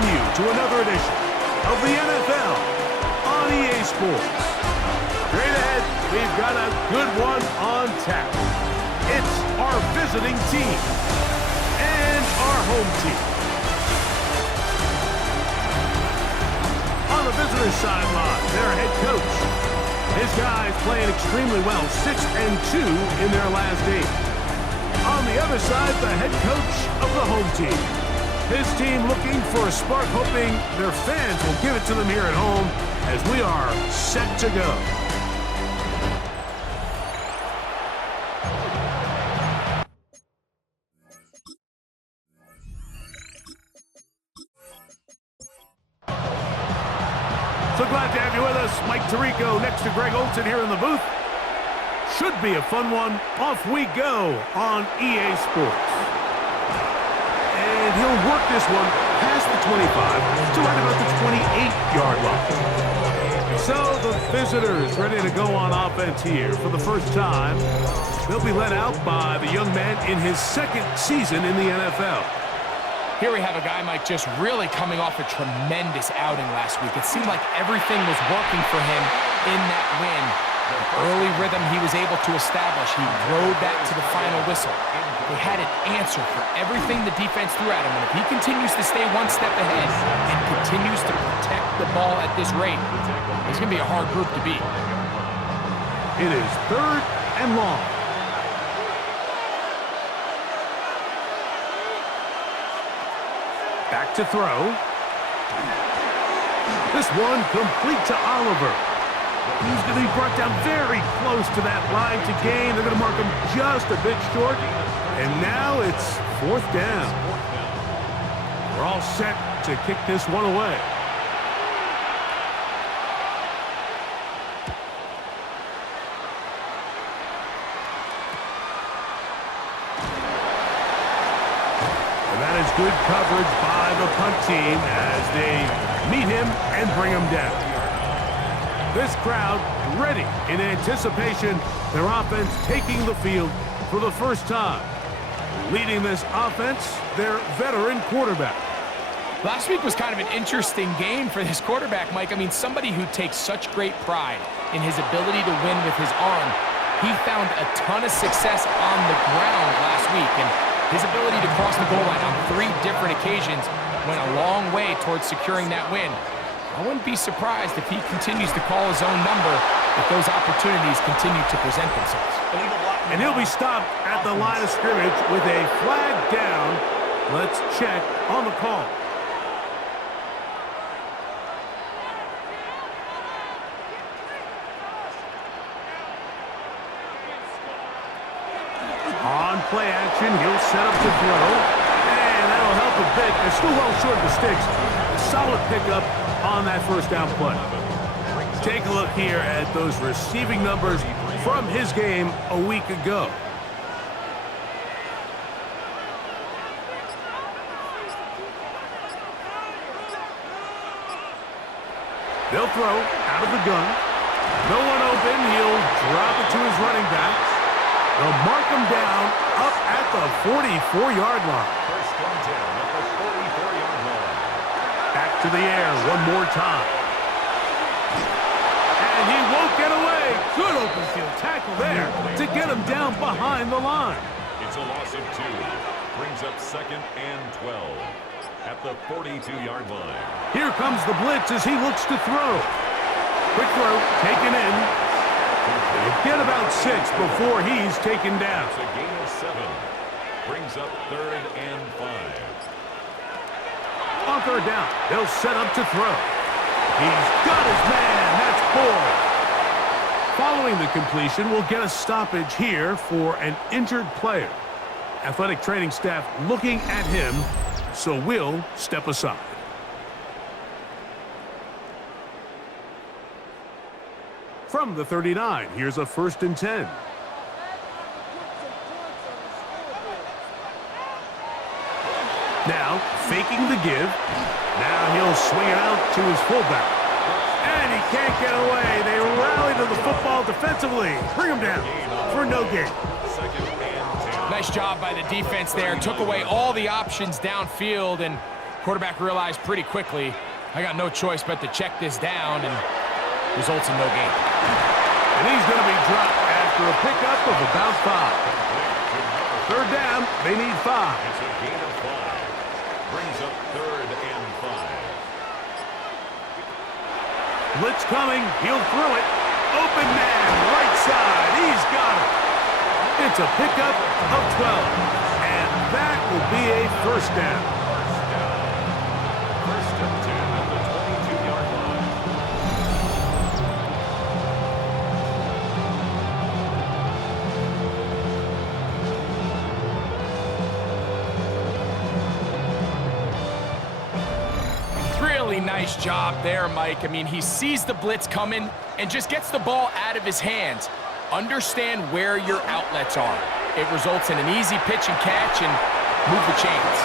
welcome you to another edition of the NFL on EA Sports. Straight ahead, we've got a good one on tap. It's our visiting team and our home team. On the visitor's sideline, their head coach. His guys playing extremely well, 6-2 in their last 8. On the other side, the head coach of the home team. His team looking for a spark, hoping their fans will give it to them here at home as we are set to go. So glad to have you with us. Mike Tirico next to Greg Olsen here in the booth. Should be a fun one. Off we go on EA Sports. And he'll work this one past the 25 to right about the 28-yard line. So the visitors ready to go on offense here for the first time. They'll be led out by the young man in his second season in the NFL. Here we have a guy, Mike, just really coming off a tremendous outing last week. It seemed like everything was working for him in that win. The early rhythm he was able to establish, he rode that to the final whistle. He had an answer for everything the defense threw at him, and if he continues to stay one step ahead and continues to protect the ball at this rate, it's going to be a hard group to beat. It is 3rd and long. Back to throw. This one complete to Oliver. He's going to be brought down very close to that line to gain. They're going to mark him just a bit short. And now it's 4th down. We're all set to kick this one away. That is good coverage by the punt team as they meet him and bring him down. This crowd ready in anticipation. Their offense taking the field for the first time. Leading this offense, their veteran quarterback. Last week was kind of an interesting game for this quarterback, Mike. I mean, somebody who takes such great pride in his ability to win with his arm. He found a ton of success on the ground last week, and his ability to cross the goal line on 3 different occasions went a long way towards securing that win. I wouldn't be surprised if he continues to call his own number if those opportunities continue to present themselves. And he'll be stopped at the line of scrimmage with a flag down. Let's check on the call. On play action, he'll set up to throw. And that'll help a bit. They're still well short of the sticks. Solid pickup on that first down play. Take a look here at those receiving numbers from his game a week ago. They'll throw out of the gun. No one open. He'll drop it to his running back. They'll mark him down up at the 44-yard line. First and 10 at the 44-yard line. Back to the air one more time. And he won't get away. Good open field tackle there to get him down behind the line. It's a loss of 2. Brings up 2nd and 12 at the 42-yard line. Here comes the blitz as he looks to throw. Quick throw taken in. He'll get about 6 before he's taken down. It's a gain of 7. Brings up 3rd and 5. On 3rd down, they'll set up to throw. He's got his man. That's 4. Following the completion, we'll get a stoppage here for an injured player. Athletic training staff looking at him, so we'll step aside. From the 39, here's a 1st and 10. Now, faking the give. Now he'll swing it out to his fullback. And he can't get away. They rally to the football defensively. Bring him down for no gain. Second and 10. Nice job by the defense there. Took away all the options downfield, and Quarterback realized pretty quickly, I got no choice but to check this down, and results in no gain. And he's going to be dropped after a pickup of about 5. Third down, they need 5. It's a gain of 5. Brings up 3rd and 5. Blitz coming. He'll throw it. Open man, right side. He's got it. It's a pickup of 12. And that will be a first down. First and 10 at the 22-yard line. Really nice job there, Mike. I mean, he sees the blitz coming and just gets the ball out of his hands. Understand where your outlets are. It results in an easy pitch and catch and move the chains.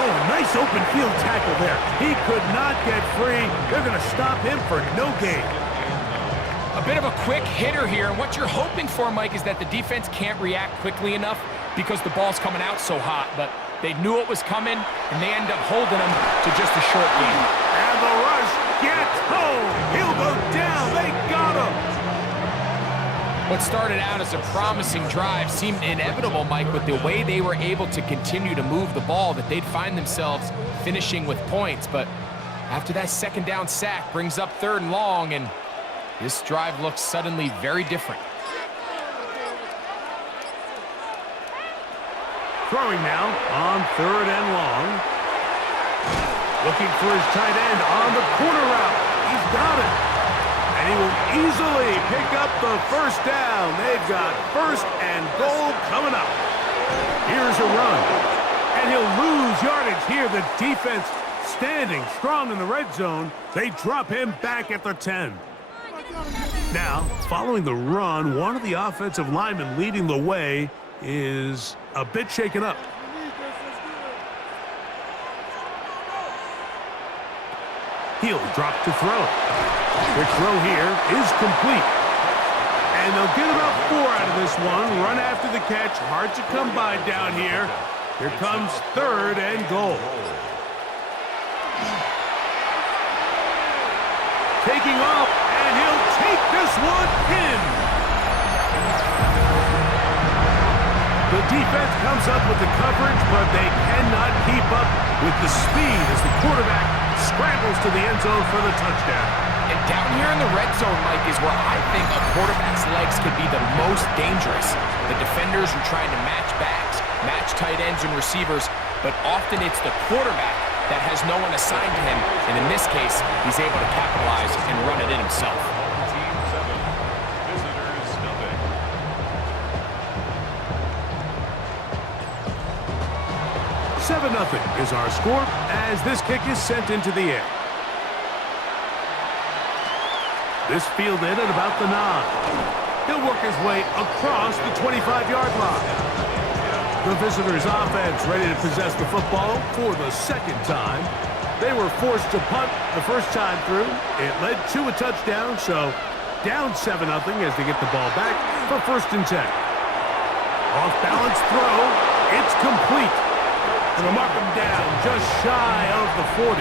Oh, a nice open field tackle there. He could not get free. They're going to stop him for no gain. A bit of a quick hitter here, and what you're hoping for, Mike, is that the defense can't react quickly enough because the ball's coming out so hot, but they knew it was coming, and they end up holding him to just a short gain. And the rush gets home. He'll go down. They got him. What started out as a promising drive seemed inevitable, Mike, with the way they were able to continue to move the ball, that they'd find themselves finishing with points. But after that second down sack brings up 3rd and long, and this drive looks suddenly very different. Throwing now on 3rd and long. Looking for his tight end on the corner route. He's got it. And he will easily pick up the first down. They've got 1st and goal coming up. Here's a run. And he'll lose yardage here. The defense standing strong in the red zone. They drop him back at the 10. Now, following the run, one of the offensive linemen leading the way is a bit shaken up. He'll drop to throw. The throw here is complete. And they'll get about 4 out of this one. Run after the catch. Hard to come by down here. Here comes 3rd and goal. Taking off, and he'll take this one in. The defense comes up with the coverage, but they cannot keep up with the speed as the quarterback scrambles to the end zone for the touchdown. And down here in the red zone, Mike, is where I think a quarterback's legs could be the most dangerous. The defenders are trying to match backs, match tight ends and receivers, but often it's the quarterback that has no one assigned to him, and in this case, he's able to capitalize and run it in himself. Team 7, visitors nothing. 7-0 is our score as this kick is sent into the air. This fielded at about the 9. He'll work his way across the 25-yard line. The visitors' offense ready to possess the football for the 2nd time. They were forced to punt the first time through. It led to a touchdown, so down 7-0 as they get the ball back for 1st and 10. Off-balance throw. It's complete. And they'll mark him down just shy of the 40.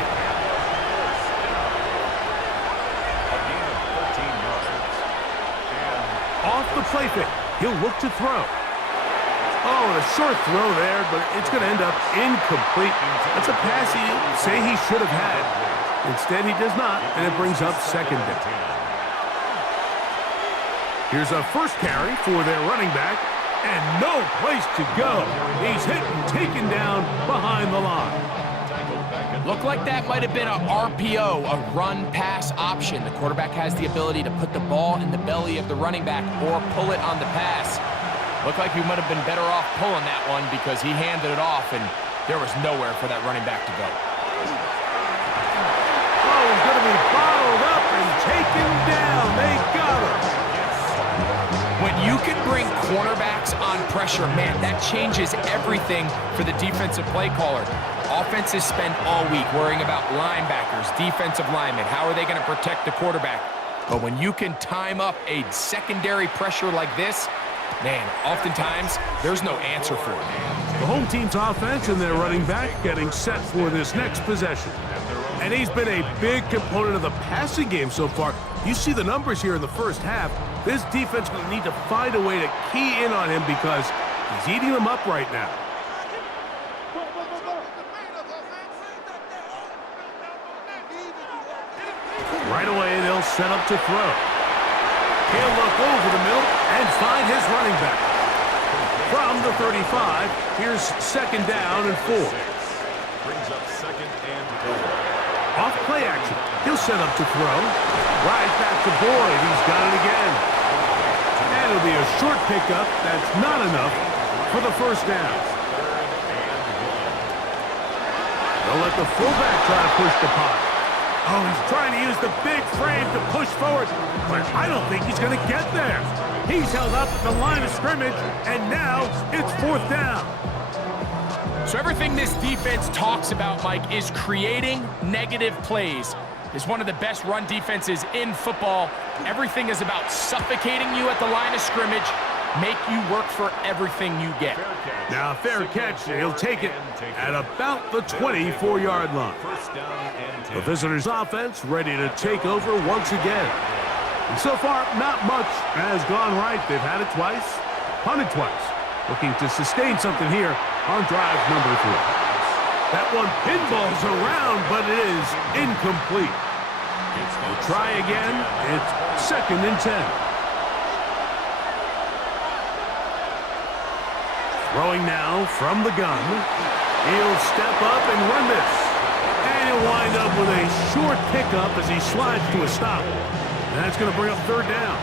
Off the play fake, he'll look to throw. Oh, a short throw there, but it's going to end up incomplete. That's a pass he say he should have had. Instead, he does not, and it brings up 2nd down. Here's a first carry for their running back, and no place to go. He's hit and taken down behind the line. Looked like that might have been a RPO, a run-pass option. The quarterback has the ability to put the ball in the belly of the running back or pull it on the pass. Looked like he might have been better off pulling that one because he handed it off, and there was nowhere for that running back to go. Oh, he's going to be bottled up and taken down. They got him. When you can bring cornerbacks on pressure, man, that changes everything for the defensive play caller. Offenses spend all week worrying about linebackers, defensive linemen. How are they going to protect the quarterback? But when you can time up a secondary pressure like this, man, oftentimes there's no answer for it. The home team's offense and their running back getting set for this next possession. And he's been a big component of the passing game so far. You see the numbers here in the first half. This defense will need to find a way to key in on him because he's eating them up right now. Right away, they'll set up to throw. He'll look over the middle and find his running back. From the 35, here's second down and 4. Brings up second and 4. Off play action. He'll set up to throw. Right back to Boyd. He's got it again. And it'll be a short pickup. That's not enough for the first down. They'll let the fullback try to push the punt. Oh, he's trying to use the big frame to push forward, but I don't think he's going to get there. He's held up at the line of scrimmage, and now it's fourth down. So everything this defense talks about, Mike, is creating negative plays. It's one of the best run defenses in football. Everything is about suffocating you at the line of scrimmage, make you work for everything you get. Now, fair catch. He'll take it at about the 24-yard line. The visitors' offense ready to take over once again. And so far, not much has gone right. They've had it twice, punted twice. Looking to sustain something here on drive number 3. That one pinballs around, but it is incomplete. We'll try again. It's second and 10. Throwing now from the gun. He'll step up and run this. And he'll wind up with a short pickup as he slides to a stop. And that's going to bring up third down.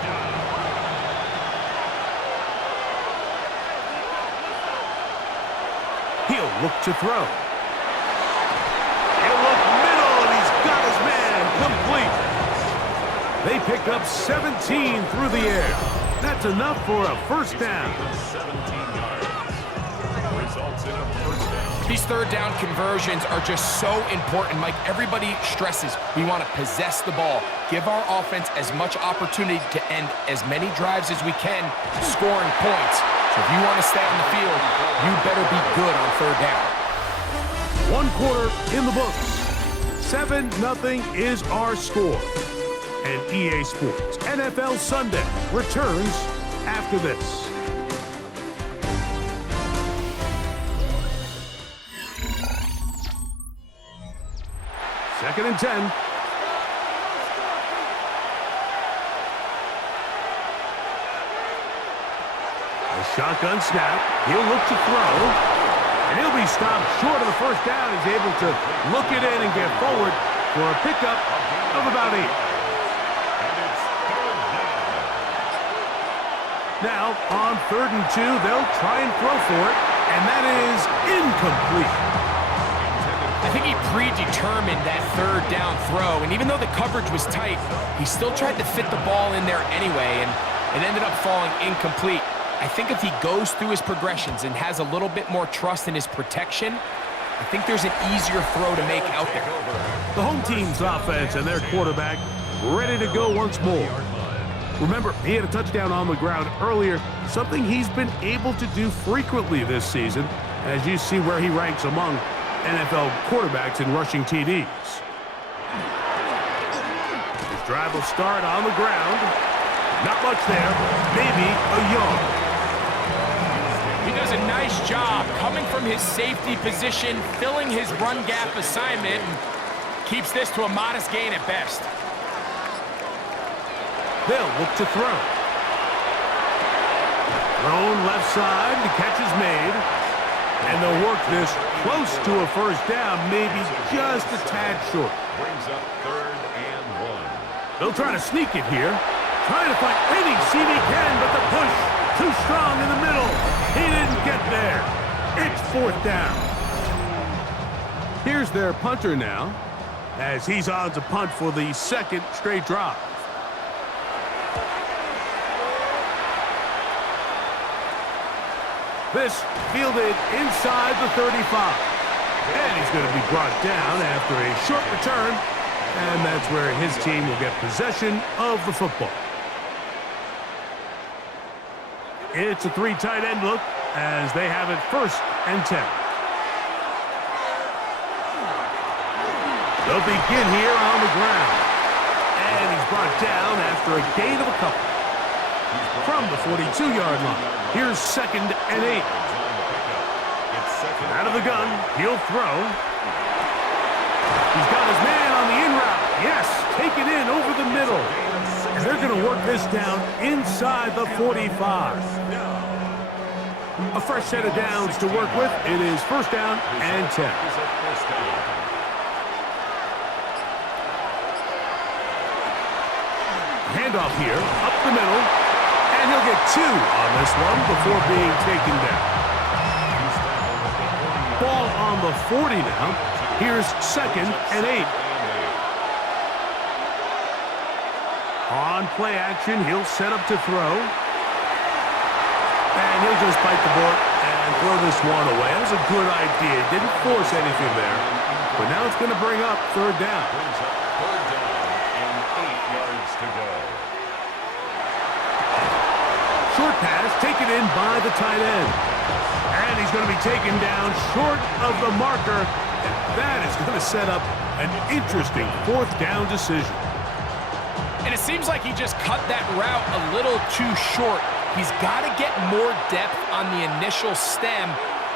He'll look to throw. He'll look middle, and he's got his man complete. They pick up 17 through the air. That's enough for a first down. 17 yards. Results in a first down. These third down conversions are just so important, Mike. Everybody stresses we want to possess the ball, give our offense as much opportunity to end as many drives as we can, scoring points. So if you want to stay on the field, you better be good on third down. 1 quarter in the books. 7-0 is our score. And EA Sports NFL Sunday returns after this. Second and 10. Shotgun snap. He'll look to throw. And he'll be stopped short of the first down. He's able to look it in and get forward for a pickup of about 8. Now, on 3rd and 2, they'll try and throw for it. And that is incomplete. I think he predetermined that third down throw. And even though the coverage was tight, he still tried to fit the ball in there anyway. And it ended up falling incomplete. I think if he goes through his progressions and has a little bit more trust in his protection, I think there's an easier throw to make out there. The home team's offense and their quarterback ready to go once more. Remember, he had a touchdown on the ground earlier, something he's been able to do frequently this season, as you see where he ranks among NFL quarterbacks in rushing TDs. His drive will start on the ground. Not much there, maybe a yard. He does a nice job coming from his safety position, filling his run gap assignment, and keeps this to a modest gain at best. They'll look to throw. Thrown left side, the catch is made. And they'll work this close to a first down, maybe just a tad short. Brings up 3rd and 1. They'll try to sneak it here. Trying to find any seam he can, but the push too strong in the middle. He didn't get there. It's 4th down. Here's their punter now, as he's on to punt for the 2nd straight drive. This fielded inside the 35. And he's going to be brought down after a short return. And that's where his team will get possession of the football. It's a 3 tight end look. as they have it 1st and 10. They'll begin here on the ground. And he's brought down after a gain of a couple. From the 42-yard line. Here's 2nd and 8. Out of the gun, he'll throw. He's got his man on the in route. Yes, take it in over the middle. And they're going to work this down inside the 45. A fresh set of downs to work with. It is 1st down and 10. Handoff here, up the middle. And he'll get 2 on this one before being taken down. Ball on the 40 now. Here's 2nd and 8. On play action, he'll set up to throw. And he'll just bite the bullet and throw this one away. That was a good idea. Didn't force anything there. But now it's going to bring up 3rd down. 3rd down and 8 yards to go. Short pass taken in by the tight end. And he's going to be taken down short of the marker. And that is going to set up an interesting 4th down decision. And it seems like he just cut that route a little too short. He's got to get more depth on the initial stem,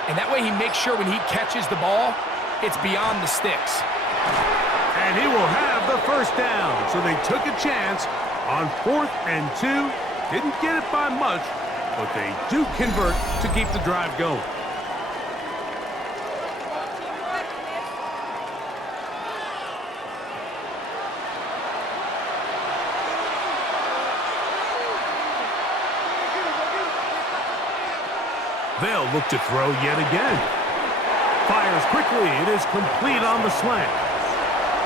and that way he makes sure when he catches the ball, it's beyond the sticks. And he will have the 1st down. So they took a chance on 4th and 2. Didn't get it by much, but they do convert to keep the drive going. They'll look to throw yet again. Fires quickly. It is complete on the slant.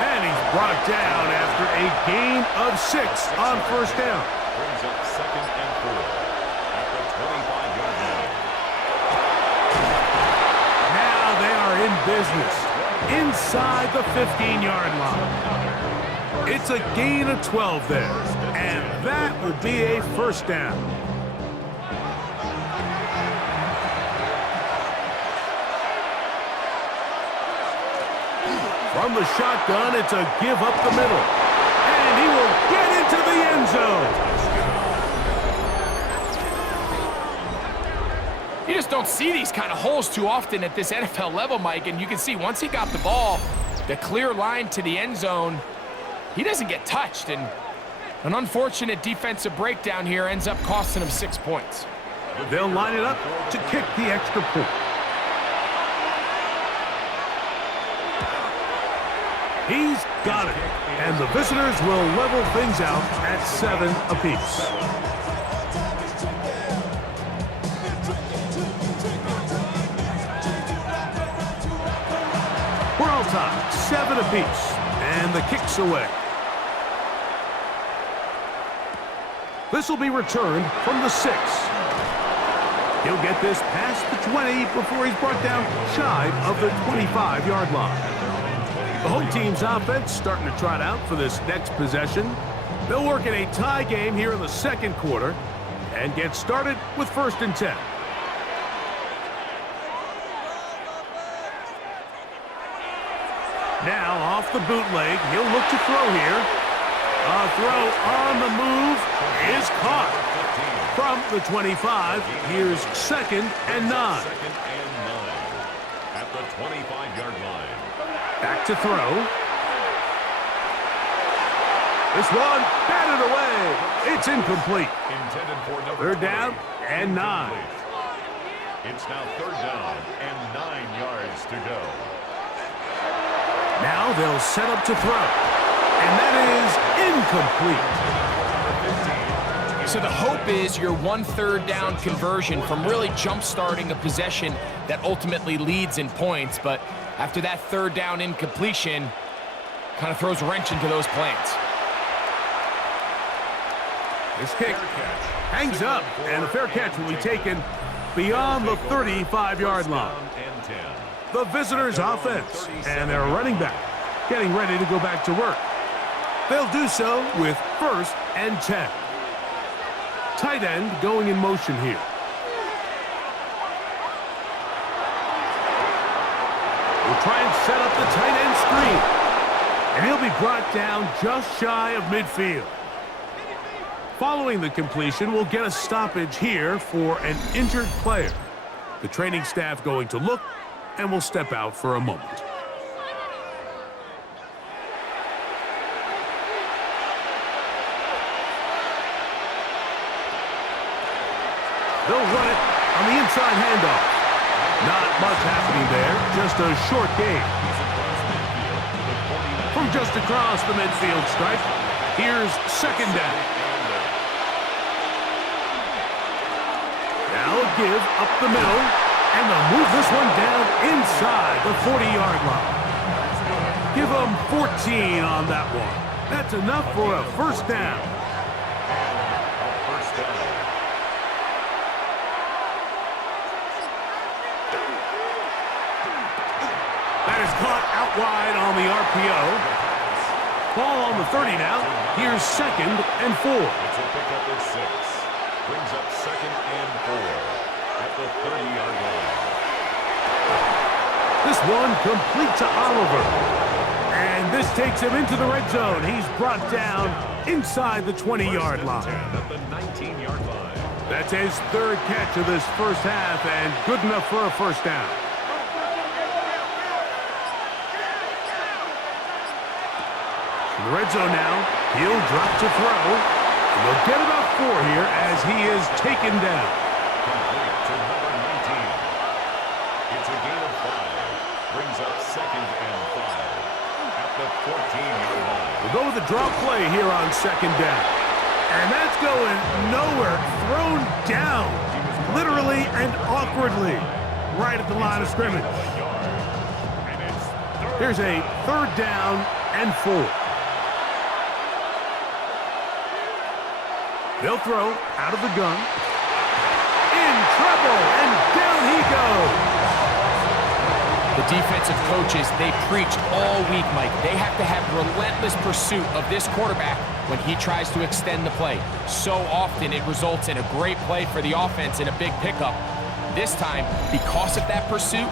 And he's brought down after a gain of 6 on 1st down. Brings up 2nd and 4 at the 25-yard line. Now they are in business inside the 15-yard line. It's a gain of 12 there. And that will be a 1st down. From the shotgun, it's a give up the middle. And he will get into the end zone. You just don't see these kind of holes too often at this NFL level, Mike. And you can see once he got the ball, the clear line to the end zone, he doesn't get touched. And an unfortunate defensive breakdown here ends up costing him 6 points. They'll line it up to kick the extra point. He's got it. And the visitors will level things out at 7 apiece. We're all tied, 7 apiece. And the kick's away. This will be returned from the 6. He'll get this past the 20 before he's brought down shy of the 25-yard line. The home team's offense starting to trot out for this next possession. They'll work in a tie game here in the 2nd quarter and get started with 1st and 10. Now off the bootleg, he'll look to throw here. A throw on the move is caught. From the 25, here's 2nd and 9. 2nd and 9 at the 25-yard line. Back to throw. This one batted away. It's incomplete. Intended for number 3rd down and 9. It's now 3rd down and 9 yards to go. Now they'll set up to throw. And that is incomplete. So the hope is your 1/3 down conversion from really jump-starting a possession that ultimately leads in points. But after that 3rd down incompletion, kind of throws a wrench into those plans. This kick hangs up, and a fair catch will be taken beyond the 35-yard line. The visitors' offense and their running back getting ready to go back to work. They'll do so with 1st and 10. Tight end going in motion here. try and set up the tight end screen. And he'll be brought down just shy of midfield. Following the completion, we'll get a stoppage here for an injured player. The training staff going to look, and will step out for a moment. They'll run it on the inside handoff. Not much happening there, just a short gain. From just across the midfield stripe, here's second down. Now a give up the middle, and they'll move this one down inside the 40-yard line. Give them 14 on that one. That's enough for a first down. That is caught out wide on the RPO. Ball on the 30 now. Here's second and 4. It's a pickup of 6. Brings up second and 4 at the 30-yard line. This one complete to Oliver. And this takes him into the red zone. He's brought down inside the 20-yard line. At the 19-yard line. That's his third catch of this first half, and good enough for a first down. In the red zone now, he'll drop to throw. And they'll get about 4 here as he is taken down. Complete to number 19. It's a gain of 5. Brings up second and 5 at the 14-yard line. We'll go with the draw play here on second down. And that's going nowhere. Thrown down, literally and awkwardly, right at the line of scrimmage. Here's a third down and 4. They'll throw out of the gun. In trouble, and down he goes. The defensive coaches, they preach all week, Mike. They have to have relentless pursuit of this quarterback when he tries to extend the play. So often it results in a great play for the offense and a big pickup. This time, because of that pursuit,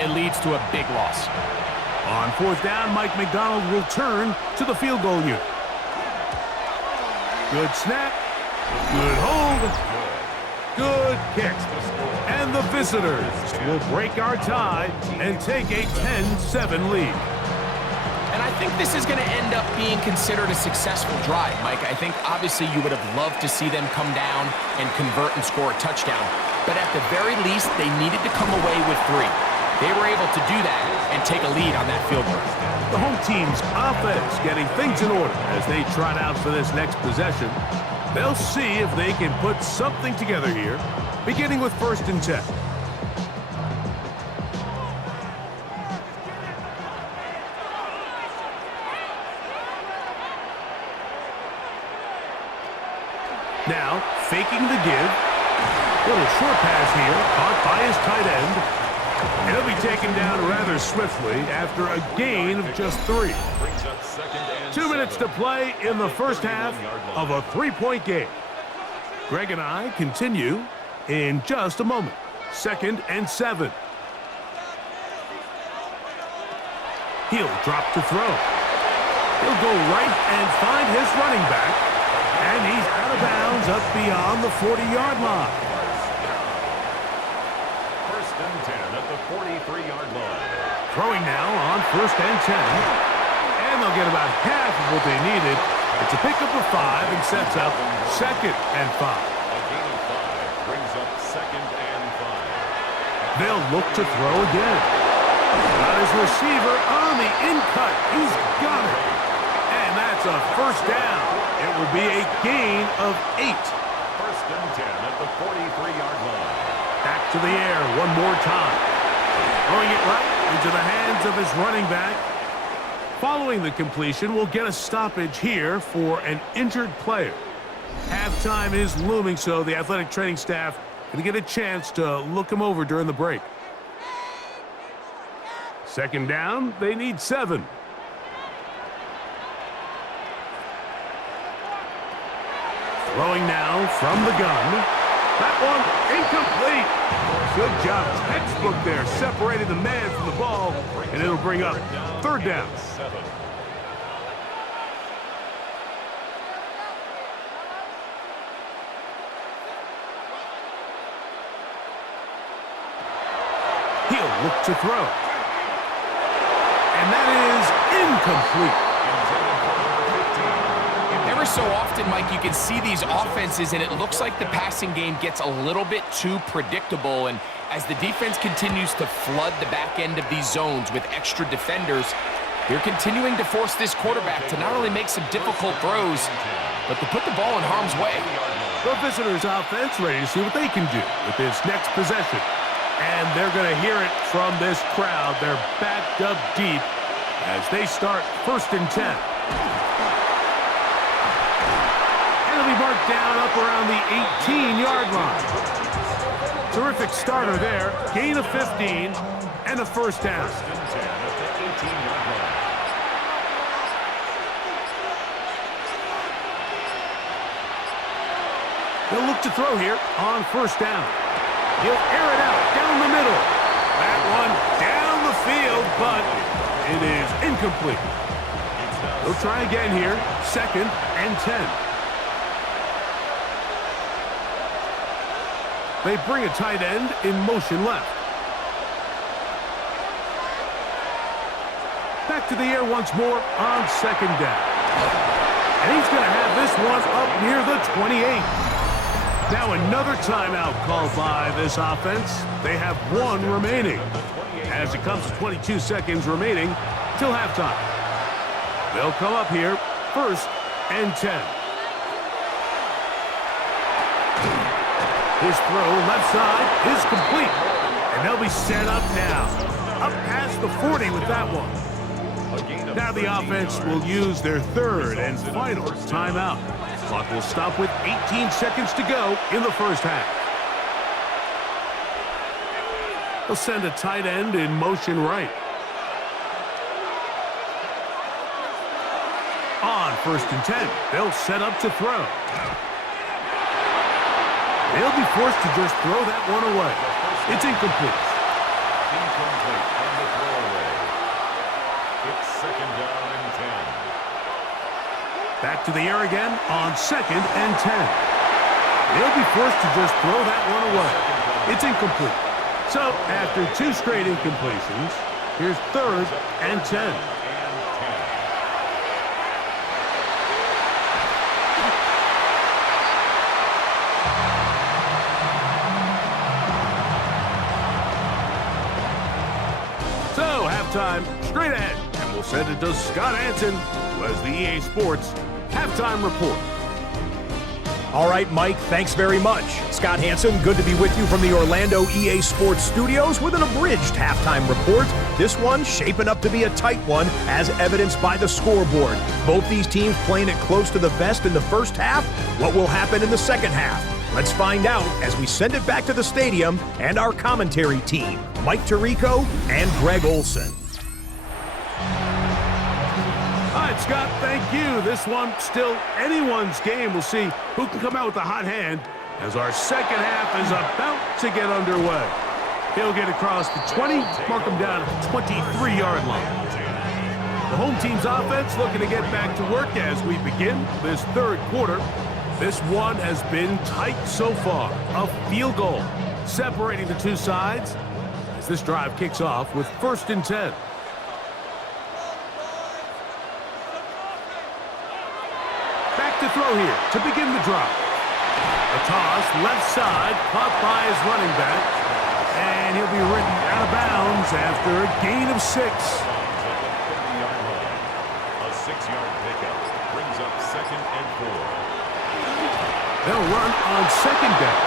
it leads to a big loss. On fourth down, Mike McDonald will turn to the field goal unit. Good snap. Good hold. Good kick. And the visitors will break our tie and take a 10-7 lead. And I think this is going to end up being considered a successful drive, Mike. I think obviously you would have loved to see them come down and convert and score a touchdown. But at the very least, they needed to come away with 3. They were able to do that and take a lead on that field goal. The home team's offense getting things in order as they trot out for this next possession. They'll see if they can put something together here, beginning with 1st and 10. Now, faking the give. Little short pass here, caught by his tight end. And he'll be taken down rather swiftly after a gain of just 3. 2 minutes to play in the first half of a 3-point game. Greg and I continue in just a moment. 2nd and 7. He'll drop to throw. He'll go right and find his running back. And he's out of bounds up beyond the 40-yard line. 1st and 10 at the 43-yard line. Throwing now on 1st and 10. And they'll get about half of what they needed. It's a pickup of 5 and sets up 2nd and 5. A gain of 5 brings up 2nd and 5. They'll look to throw again. Got his receiver on the in-cut. He's got it. And that's a first down. It will be a gain of 8. 1st and 10 at the 43-yard line. Back to the air one more time. Throwing it right into the hands of his running back. Following the completion, we'll get a stoppage here for an injured player. Halftime is looming, so the athletic training staff going to get a chance to look him over during the break. 2nd down, they need 7. Throwing now from the gun. That one incomplete. Good job. Textbook there, separating the man from the ball, and it'll bring up third down. He'll look to throw. And that is incomplete. Ever so often, Mike, you can see these offenses, and it looks like the passing game gets a little bit too predictable. And as the defense continues to flood the back end of these zones with extra defenders, they're continuing to force this quarterback to not only make some difficult throws, but to put the ball in harm's way. The visitors' offense ready to see what they can do with this next possession. And they're going to hear it from this crowd. They're backed up deep as they start 1st and 10. And it'll be marked down up around the 18-yard line. Terrific starter there. Gain of 15 and a first down. He'll look to throw here on 1st down. He'll air it out down the middle. That one down the field, but it is incomplete. He'll try again here. 2nd and 10. They bring a tight end in motion left. Back to the air once more on 2nd down. And he's going to have this one up near the 28. Now another timeout called by this offense. They have 1 remaining as it comes to 22 seconds remaining till halftime. They'll come up here 1st and 10. His throw left side is complete. And they'll be set up now. Up past the 40 with that one. Now the offense will use their 3rd and final timeout. Clock will stop with 18 seconds to go in the first half. They'll send a tight end in motion right. On 1st and 10, they'll set up to throw. They'll be forced to just throw that one away. It's incomplete. Incomplete on the throwaway. It's 2nd down and 10. Back to the air again on 2nd and 10. They'll be forced to just throw that one away. It's incomplete. So after 2 straight incompletions, here's 3rd and 10. So halftime straight ahead, and we'll send it to Scott Hansen, who has the EA Sports halftime report. All right, Mike, thanks very much. Scott Hansen, good to be with you from the Orlando EA Sports Studios with an abridged halftime report. This one shaping up to be a tight one, as evidenced by the scoreboard. Both these teams playing it close to the vest in the first half. What will happen in the second half? Let's find out as we send it back to the stadium and our commentary team, Mike Tirico and Greg Olson. All right, Scott, thank you. This one still anyone's game. We'll see who can come out with the hot hand as our second half is about to get underway. He'll get across the 20, mark him down at the 23-yard line. The home team's offense looking to get back to work as we begin this 3rd quarter. This one has been tight so far. A field goal separating the 2 sides as this drive kicks off with 1st and 10. To throw here to begin the drop. A toss left side caught by his running back, and he'll be ridden out of bounds after a gain of 6. A 6-yard pickup brings up 2nd and 4. They'll run on 2nd down,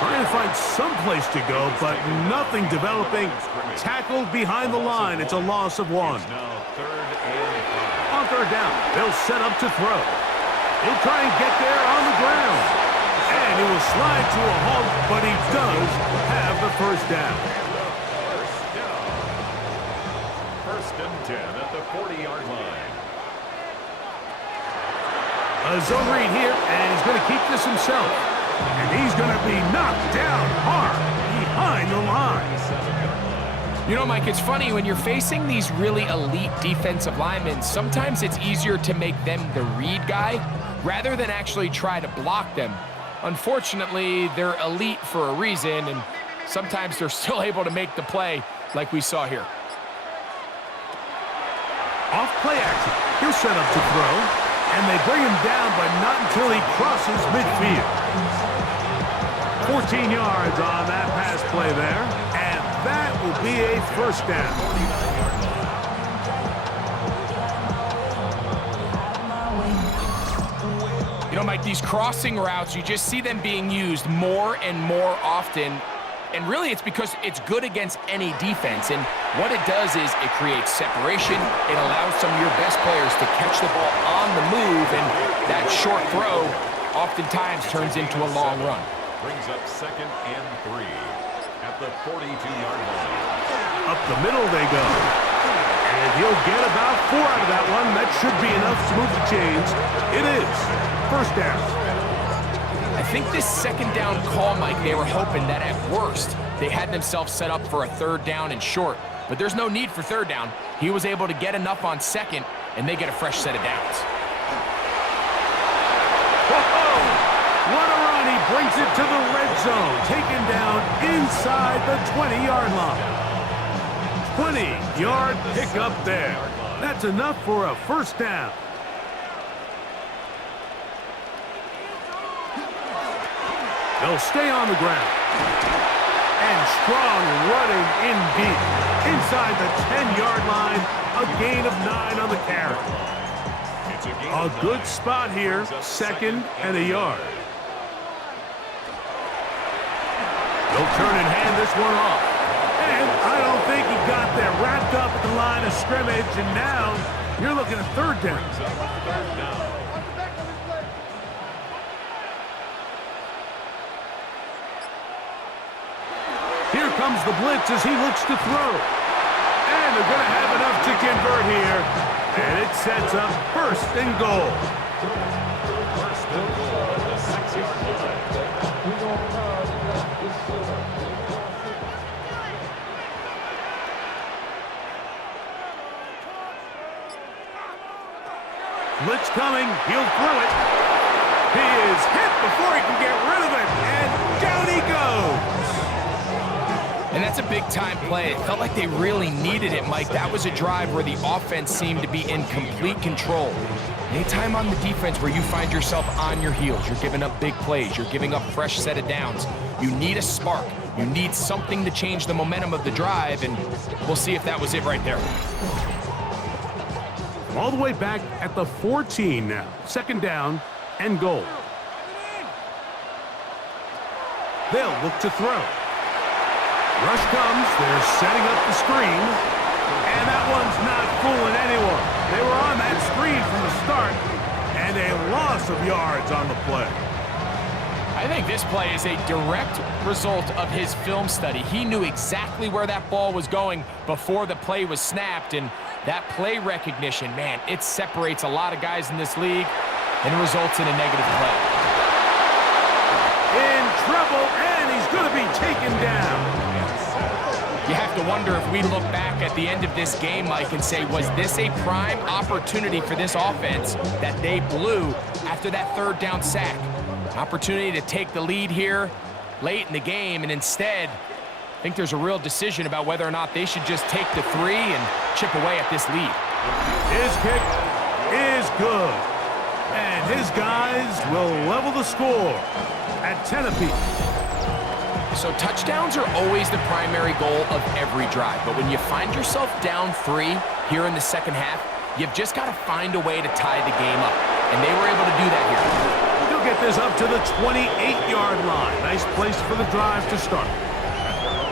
trying to find some place to go, but nothing developing. Tackled behind the line. It's a loss of 1. Now 3rd and 5. On 3rd down, they'll set up to throw. He'll try and get there on the ground. And he will slide to a halt, but he does have the first down. First and 10 at the 40-yard line. A zone read here, and he's going to keep this himself. And he's going to be knocked down hard behind the line. You know, Mike, it's funny, when you're facing these really elite defensive linemen, sometimes it's easier to make them the read guy rather than actually try to block them. Unfortunately, they're elite for a reason, and sometimes they're still able to make the play like we saw here. Off play action. He'll set up to throw, and they bring him down, but not until he crosses midfield. 14 yards on that pass play there, and that will be a first down. You know, Mike, these crossing routes, you just see them being used more and more often. And really, it's because it's good against any defense. And what it does is it creates separation. It allows some of your best players to catch the ball on the move. And that short throw oftentimes turns into a long run. Brings up 2nd and 3 at the 42-yard line. Up the middle they go. And he'll get about 4 out of that one. That should be enough to move the chains. It is. First down. I think this second down call, Mike, they were hoping that at worst they had themselves set up for a third down and short. But there's no need for third down. He was able to get enough on second, and they get a fresh set of downs. Whoa! What a run. He brings it to the red zone. Taken down inside the 20-yard line. 20-yard pickup there. That's enough for a first down. They'll stay on the ground. And strong running in deep. Inside the 10-yard line, a gain of 9 on the carry. A good spot here, 2nd and a yard. They'll turn and hand this one off. And I don't think he got there. Wrapped up at the line of scrimmage, and now you're looking at third down. Here comes the blitz as he looks to throw. And they're going to have enough to convert here. And it sets up 1st and goal. First and goal at the 6-yard line. Blitz coming. He'll throw it. He is hit before he can get rid of it. And down he goes. And that's a big-time play. It felt like they really needed it, Mike. That was a drive where the offense seemed to be in complete control. Anytime on the defense where you find yourself on your heels, you're giving up big plays, you're giving up fresh set of downs, you need a spark. You need something to change the momentum of the drive, and we'll see if that was it right there. All the way back at the 14 now. 2nd down and goal. They'll look to throw. Rush comes. They're setting up the screen. And that one's not fooling anyone. They were on that screen from the start. And a loss of yards on the play. I think this play is a direct result of his film study. He knew exactly where that ball was going before the play was snapped. And that play recognition, man, it separates a lot of guys in this league and results in a negative play. In trouble, and he's going to be taken down. You have to wonder if we look back at the end of this game, Mike, and say, was this a prime opportunity for this offense that they blew after that third down sack? An opportunity to take the lead here late in the game, and instead, I think there's a real decision about whether or not they should just take the 3 and chip away at this lead. His kick is good. And his guys will level the score at 10 apiece. So touchdowns are always the primary goal of every drive. But when you find yourself down 3 here in the second half, you've just got to find a way to tie the game up. And they were able to do that here. He'll get this up to the 28-yard line. Nice place for the drive to start.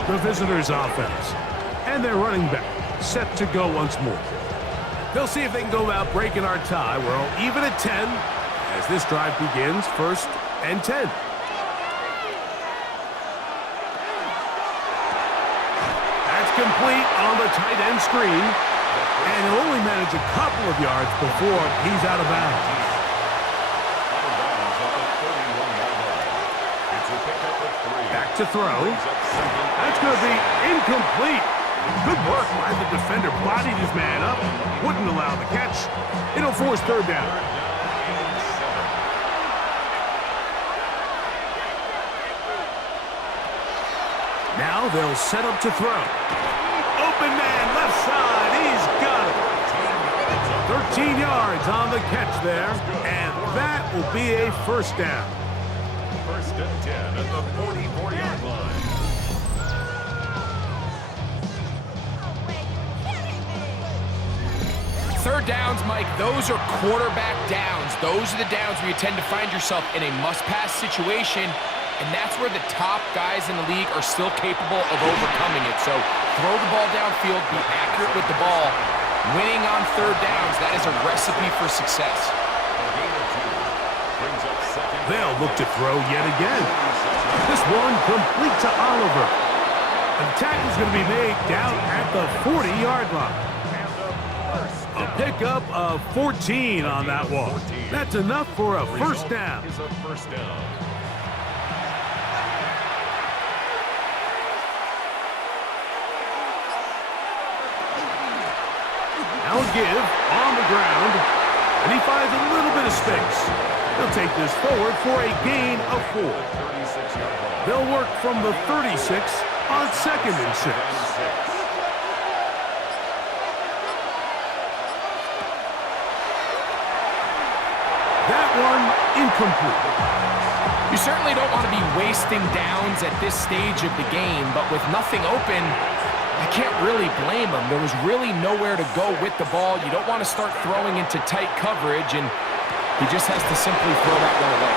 The visitors' offense. And their running back set to go once more. They'll see if they can go about breaking our tie. We're all even at 10 as this drive begins. 1st and 10. That's complete on the tight end screen. And he'll only manage a couple of yards before he's out of bounds. Out of bounds at the 31-yard line. It's a to pick up a 3. Back to throw. Brings up second That's going to be incomplete. Good work by the defender. Bodied his man up. Wouldn't allow the catch. It'll force third down. Now they'll set up to throw. Open man, left side. He's got it. 13 yards on the catch there. And that will be a first down. First and 10 at the 44-yard line. Third downs, Mike, those are quarterback downs. Those are the downs where you tend to find yourself in a must-pass situation, and that's where the top guys in the league are still capable of overcoming it. So throw the ball downfield, be accurate with the ball. Winning on third downs, that is a recipe for success. They'll look to throw yet again. This one complete to Oliver. The tackle's going to be made down at the 40-yard line. A pickup of 14 on that one. That's enough for a first down. Now a give on the ground, and he finds a little bit of space. He'll take this forward for a gain of 4. They'll work from the 36 on 2nd and 6. That one incomplete. You certainly don't want to be wasting downs at this stage of the game, but with nothing open, I can't really blame him. There was really nowhere to go with the ball. You don't want to start throwing into tight coverage, and he just has to simply throw that one away.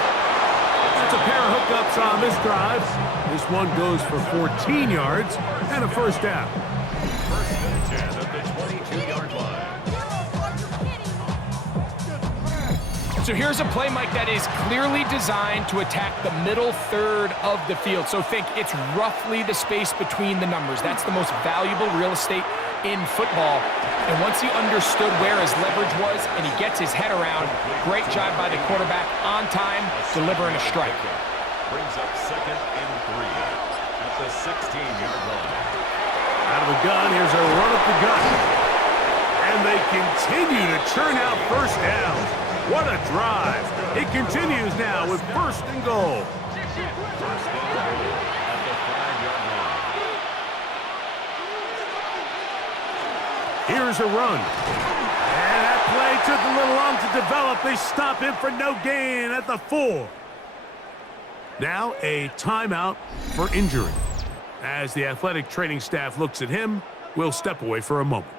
That's a pair of hookups on this drive. This one goes for 14 yards and a first down. First and 10 at the 22-yard line. So here's a play, Mike, that is clearly designed to attack the middle third of the field. So think it's roughly the space between the numbers. That's the most valuable real estate in football. And once he understood where his leverage was and he gets his head around, great job by the quarterback on time, delivering a strike. Brings up 2nd and 3 at the 16-yard line. Out of the gun, here's a run up the gut. And they continue to churn out first downs. What a drive. It continues now with first and goal. First and goal at the 5-yard line. Here's a run. And that play took a little long to develop. They stop him for no gain at the 4. Now a timeout for injury. As the athletic training staff looks at him, we'll step away for a moment.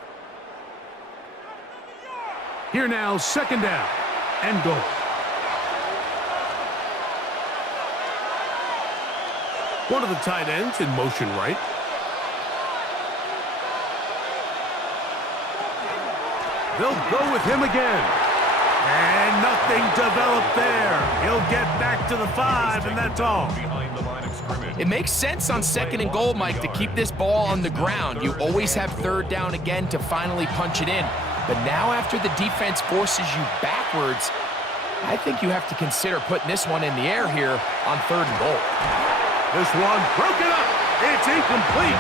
Here now, second down and goal. One of the tight ends in motion right. They'll go with him again. And nothing developed there. He'll get back to the 5, and that's all. Behind the line of scrimmage. It makes sense on 2nd and goal, Mike, to keep this ball on the ground. You always have third down again to finally punch it in. But now after the defense forces you backwards, I think you have to consider putting this one in the air here on 3rd and goal. This one broken up. It's incomplete.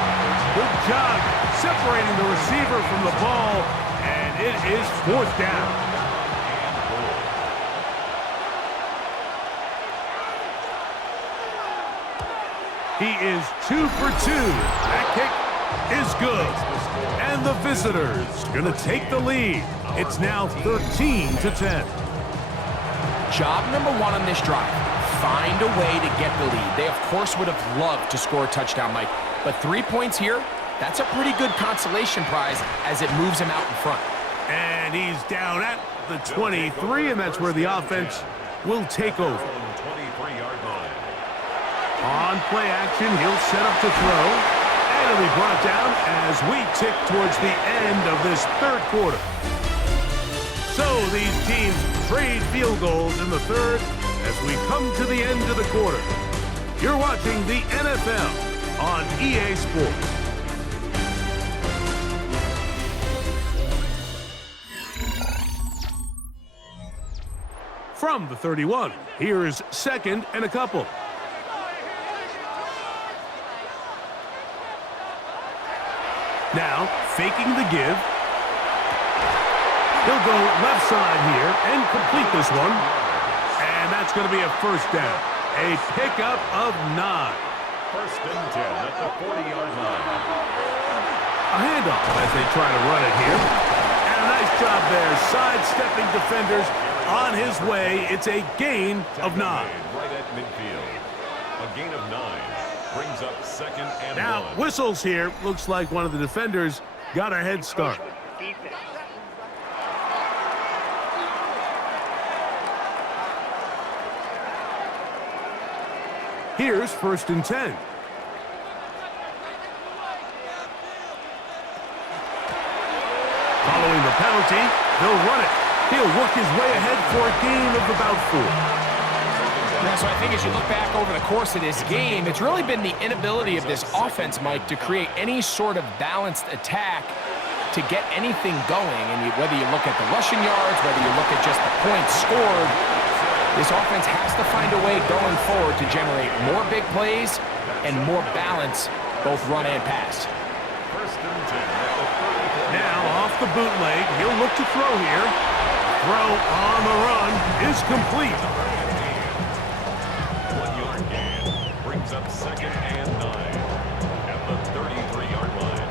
Good job separating the receiver from the ball, and it is 4th down. He is 2 for 2. That kick is good. And the visitors going to take the lead. It's now 13-10. Job number 1 on this drive, find a way to get the lead. They, of course, would have loved to score a touchdown, Mike. But 3 points here, that's a pretty good consolation prize as it moves him out in front. And he's down at the 23, and that's where the offense will take over. 23-yard line. On play action, he'll set up to throw. And he'll be brought down as we tick towards the end of this 3rd quarter. So these teams trade field goals in the 3rd as we come to the end of the quarter. You're watching the NFL on EA Sports. From the 31, here's 2nd and a couple. Now, faking the give. He'll go left side here and complete this one. And that's going to be a first down. A pickup of 9. First and 10 at the 40-yard line. A handoff as they try to run it here. And a nice job there, sidestepping defenders on his way. It's a gain of 9. Right at midfield. A gain of 9 brings up second and 1. Now, whistles here. Looks like one of the defenders got a head start. Here's first and 10. Following the penalty, they'll run it. He'll work his way ahead for a gain of about 4. Yeah, so I think as you look back over the course of this game, it's really been the inability of this offense, Mike, to create any sort of balanced attack to get anything going. And whether you look at the rushing yards, whether you look at just the points scored, this offense has to find a way going forward to generate more big plays and more balance, both run and pass. First and 10 at the 34. Now off the bootleg, he'll look to throw here. Throw on the run is complete. 1-yard gain brings up second and 9 at the 33-yard line.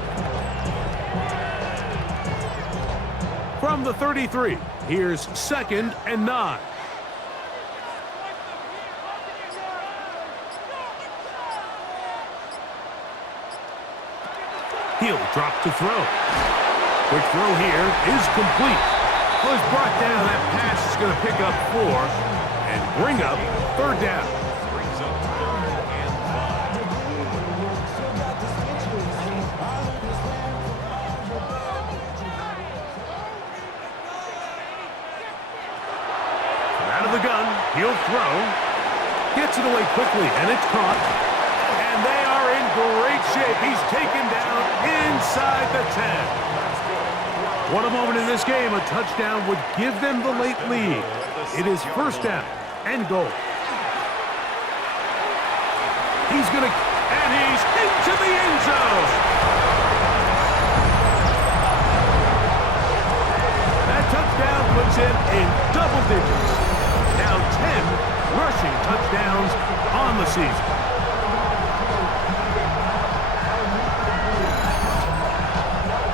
From the 33, here's second and 9. He'll drop to throw. Quick throw here is complete. Well, he's brought down. That pass is going to pick up 4 and bring up third down. Brings up third and 5. Out of the gun, he'll throw. Gets it away quickly, and it's caught. And they are in great shape. He's taken down inside the 10. What a moment in this game. A touchdown would give them the late lead. It is first down and goal. He's going to, and he's into the end zone. That touchdown puts him in double digits. Now 10 rushing touchdowns on the season.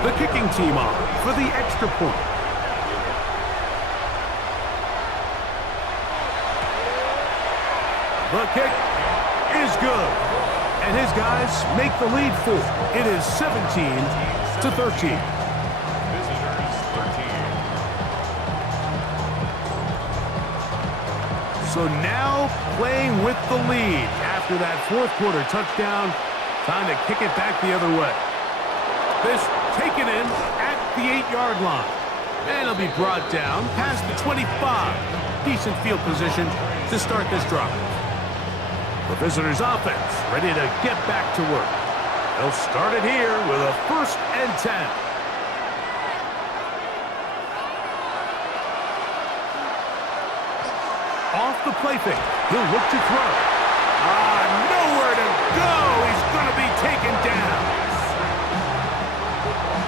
The kicking team on for the extra point. The kick is good. And his guys make the lead 4. It is 17-13. Visitors 13. So now playing with the lead after that fourth quarter touchdown. Time to kick it back the other way. This taken in at the 8-yard line. And it'll be brought down past the 25. Decent field position to start this drive. The visitors' offense ready to get back to work. They'll start it here with a first and 10. Off the play fake. He'll look to throw. Nowhere to go. He's going to be taken down.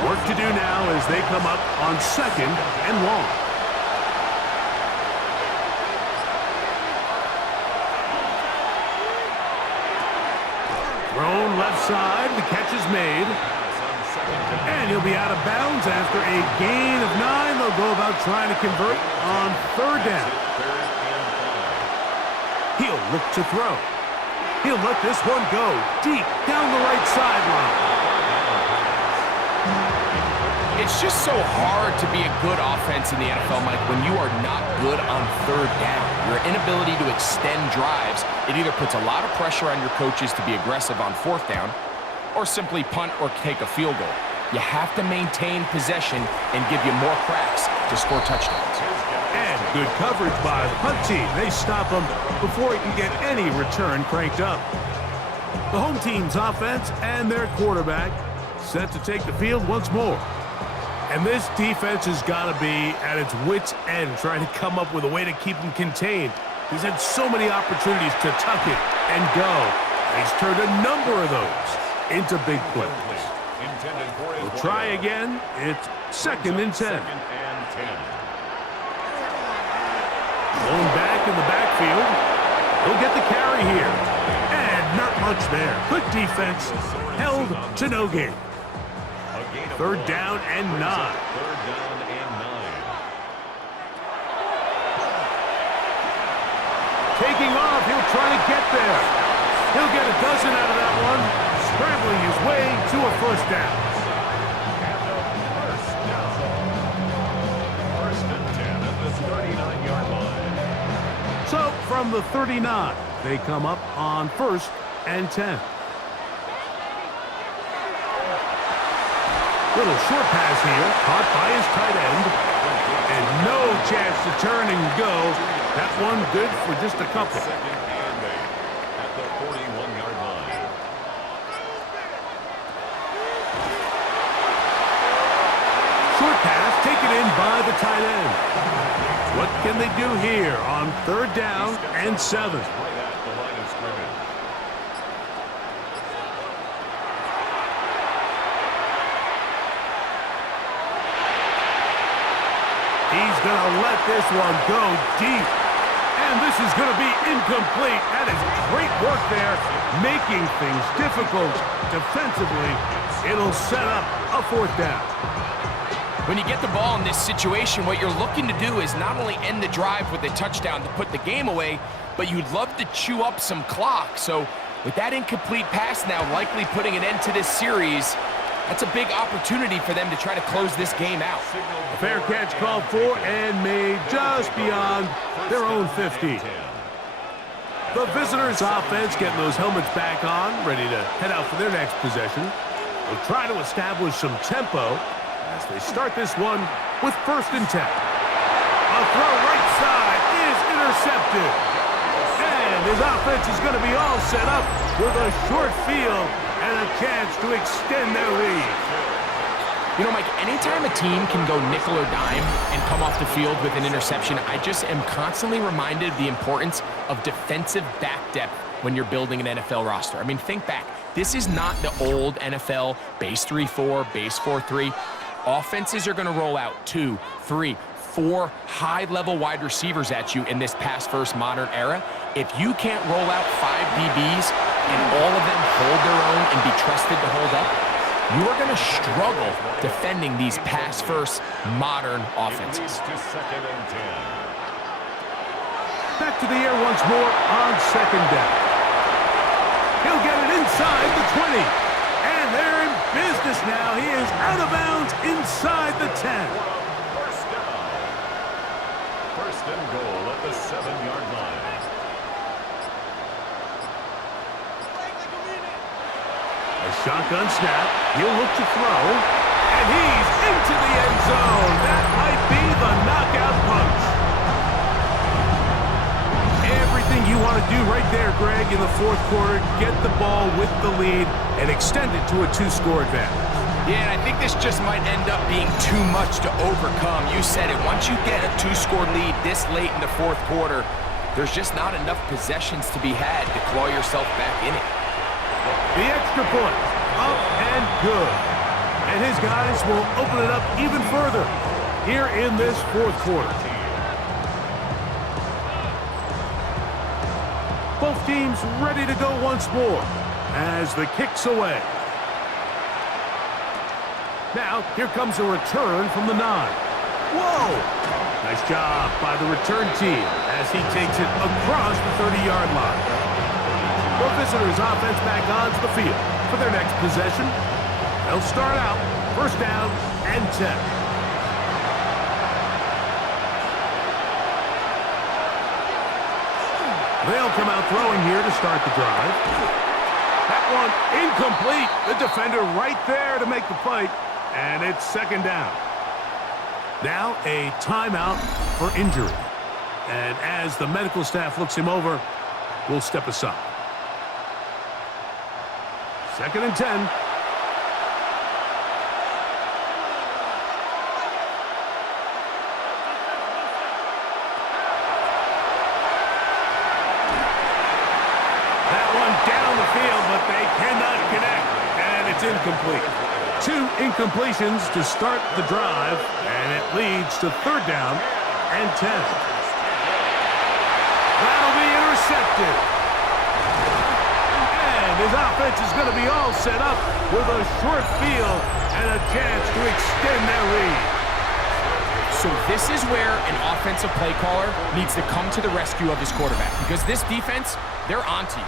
Work to do now as they come up on second and long. Thrown left side. The catch is made. And he'll be out of bounds after a gain of 9. They'll go about trying to convert on third down. He'll look to throw. He'll let this one go deep down the right sideline. It's just so hard to be a good offense in the NFL, Mike, when you are not good on third down. Your inability to extend drives, it either puts a lot of pressure on your coaches to be aggressive on fourth down or simply punt or take a field goal. You have to maintain possession and give you more cracks to score touchdowns. And good coverage by the punt team. They stop him before he can get any return cranked up. The home team's offense and their quarterback set to take the field once more. And this defense has got to be at its wits' end trying to come up with a way to keep him contained. He's had so many opportunities to tuck it and go. And he's turned a number of those into big plays. intended for his We'll try again. It's 2nd and 10. Second and 10. Going back in the backfield. He'll get the carry here. And not much there. Good defense. Held to no gain. A gain of 3rd one. down and 9. 3rd down and 9. Taking off. He'll try to get there. He'll get a dozen out of that one. Scrambling his way to a 1st down. And a 1st down. 1st and 10 at the 39-yard line. So from the 39, they come up on 1st and 10. Little short pass here, caught by his tight end. And no chance to turn and go. That one good for just a couple. 2nd and 8 at the 41-yard line. Short pass taken in by the tight end. What can they do here on 3rd down and 7? Right at the line of scrimmage. He's going to let this one go deep. And this is going to be incomplete. That is great work there, making things difficult defensively. It'll set up a 4th down. When you get the ball in this situation, what you're looking to do is not only end the drive with a touchdown to put the game away, but you'd love to chew up some clock. So with that incomplete pass now likely putting an end to this series, that's a big opportunity for them to try to close this game out. A fair catch called for and made just beyond their own 50. The visitors' offense getting those helmets back on, ready to head out for their next possession. They'll try to establish some tempo as they start this one with 1st and 10. A throw right side is intercepted. And his offense is going to be all set up with a short field and a chance to extend their lead. You know, Mike, anytime a team can go nickel or dime and come off the field with an interception, I just am constantly reminded of the importance of defensive back depth when you're building an NFL roster. I mean, think back. This is not the old NFL base 3-4, base 4-3. Offenses are going to roll out 2, 3, 4 high-level wide receivers at you in this pass-first modern era. If you can't roll out 5 DBs and all of them hold their own and be trusted to hold up, you are going to struggle defending these pass-first modern offenses. To 2nd and 10. Back to the air once more on 2nd down. He'll get it inside the 20. And they're in business now. He is out of bounds inside the 10. 1st down. 1st and goal at the 7-yard line. A shotgun snap. He'll look to throw. And he's into the end zone. That might be the knockout punch. Everything you want to do right there, Greg, in the 4th quarter. Get the ball with the lead and extend it to a 2-score advantage. Yeah, and I think this just might end up being too much to overcome. You said it. Once you get a 2-score lead this late in the 4th quarter, there's just not enough possessions to be had to claw yourself back in it. The extra point, up and good. And his guys will open it up even further here in this 4th quarter. Both teams ready to go once more as the kick's away. Now, here comes a return from the 9. Whoa! Nice job by the return team as he takes it across the 30-yard line. The visitors' offense back onto the field for their next possession. They'll start out 1st down and 10. They'll come out throwing here to start the drive. That one incomplete. The defender right there to make the fight, and it's 2nd down. Now a timeout for injury. And as the medical staff looks him over, we'll step aside. 2nd and 10. That one down the field, but they cannot connect, and it's incomplete. 2 incompletions to start the drive, and it leads to 3rd down and 10. That'll be intercepted. And his offense is going to be all set up with a short field and a chance to extend their lead. So this is where an offensive play caller needs to come to the rescue of his quarterback, because this defense, they're onto you.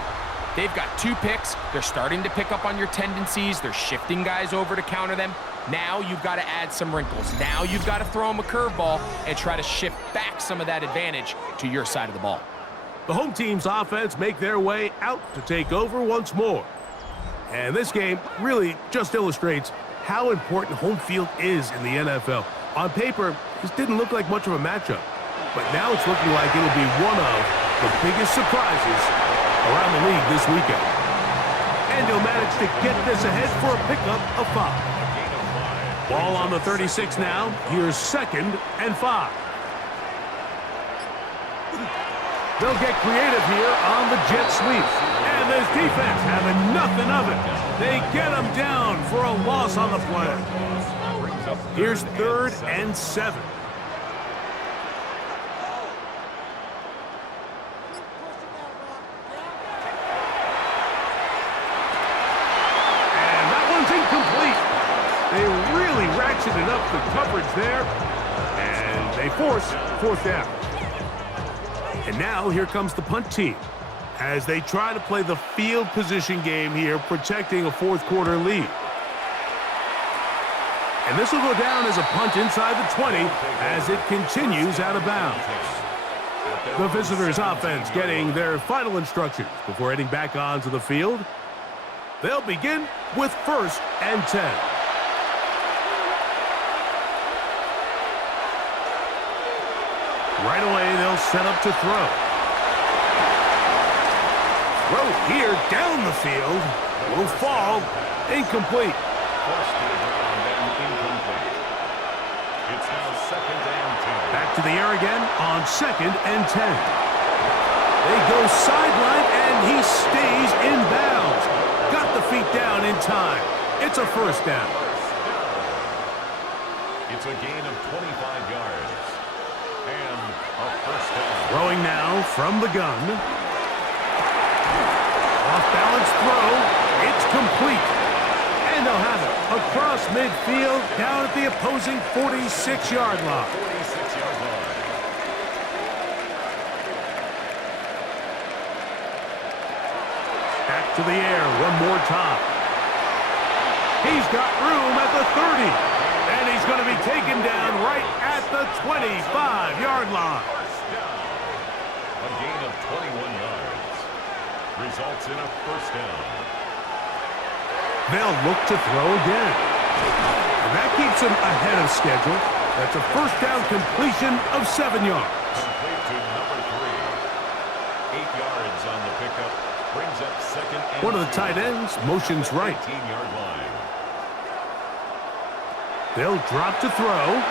They've got 2 picks. They're starting to pick up on your tendencies. They're shifting guys over to counter them. Now you've got to add some wrinkles. Now you've got to throw them a curveball and try to shift back some of that advantage to your side of the ball. The home team's offense make their way out to take over once more. And this game really just illustrates how important home field is in the NFL. On paper, this didn't look like much of a matchup, but now it's looking like it'll be one of the biggest surprises around the league this weekend. And he'll manage to get this ahead for a pickup of 5. Ball on the 36 now. Here's 2nd and 5. They'll get creative here on the jet sweep. And this defense having nothing of it. They get him down for a loss on the play. Here's 3rd and 7. And that one's incomplete. They really ratcheted up the coverage there, and they force 4th down. And now here comes the punt team as they try to play the field position game here, protecting a 4th quarter lead. And this will go down as a punt inside the 20 as it continues out of bounds. The visitors' offense getting their final instructions before heading back onto the field. They'll begin with 1st and 10. Right away, they'll set up to throw. Throw here down the field will fall incomplete. It's now 2nd and 10. Back to the air again on 2nd and 10. They go sideline, and he stays in bounds. Got the feet down in time. It's a 1st down. It's a gain of 25 yards. And a 1st down. Throwing now from the gun. Off-balance throw. It's complete. And they'll have it across midfield down at the opposing 46-yard line. 46-yard line. Back to the air one more time. He's got room at the 30. And he's going to be taken down right at the 25-yard line. A gain of 21 yards. Results in a 1st down. They'll look to throw again. And that keeps them ahead of schedule. That's a 1st down completion of 7 yards. Complete to number 3. 8 yards on the pickup. Brings up 2nd and 2. One of the tight ends motions right. 18-yard line. They'll drop to throw.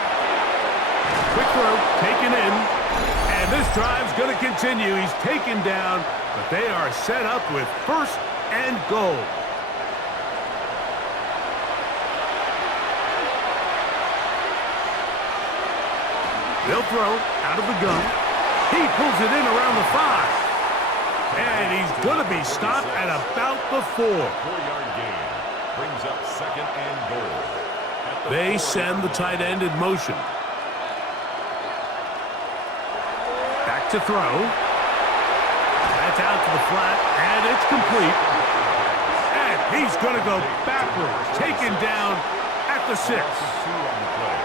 Quick throw taken in. And this drive's going to continue. He's taken down, but they are set up with 1st and goal. They'll throw out of the gun. He pulls it in around the 5. And he's going to be stopped at about the 4. 4-yard gain. Brings up 2nd and goal. They send the tight end in motion. Back to throw. That's out to the flat, and it's complete. And he's going to go backwards, taken down at the 6. 2 on the play.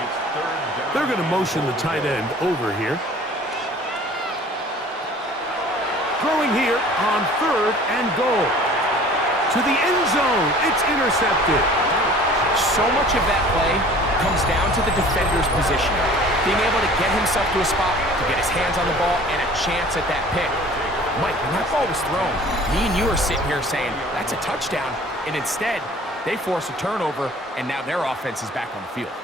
It's 3rd down. They're going to motion the tight end over here. Throwing here on 3rd and goal. To the end zone. It's intercepted. So much of that play comes down to the defender's position. Being able to get himself to a spot, to get his hands on the ball, and a chance at that pick. Mike, when that ball was thrown, me and you are sitting here saying, that's a touchdown. And instead, they force a turnover, and now their offense is back on the field.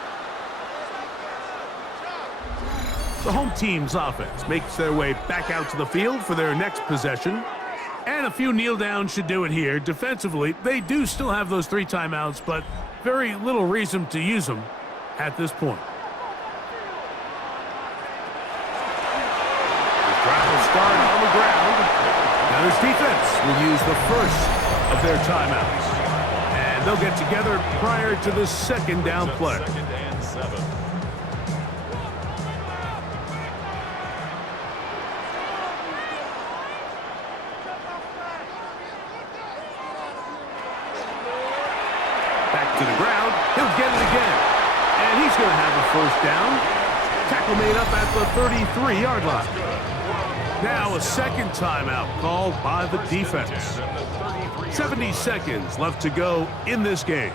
The home team's offense makes their way back out to the field for their next possession. And a few kneel downs should do it here. Defensively, they do still have those 3 timeouts, but Very little reason to use them at this point. The drive will start on the ground. Now this defense will use the first of their timeouts. And they'll get together prior to the second down play. Second and 7. Back to the ground. He'll get it again. And he's going to have a first down. Tackle made up at the 33-yard line. Now a second timeout called by the defense. 70 seconds left to go in this game.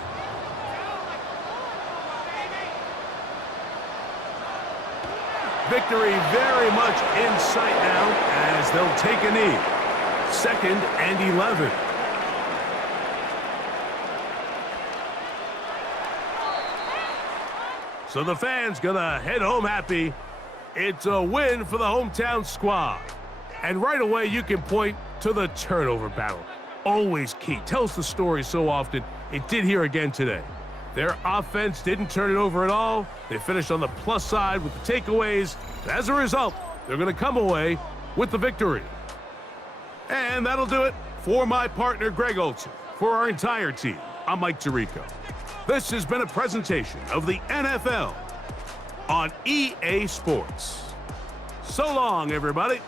Victory very much in sight now as they'll take a knee. 2nd and 11. So the fans gonna head home happy. It's a win for the hometown squad. And right away you can point to the turnover battle. Always key. Tells the story so often. It did here again today. Their offense didn't turn it over at all. They finished on the plus side with the takeaways. As a result, they're gonna come away with the victory. And that'll do it for my partner Greg Olson. For our entire team, I'm Mike Tirico. This has been a presentation of the NFL on EA Sports. So long, everybody.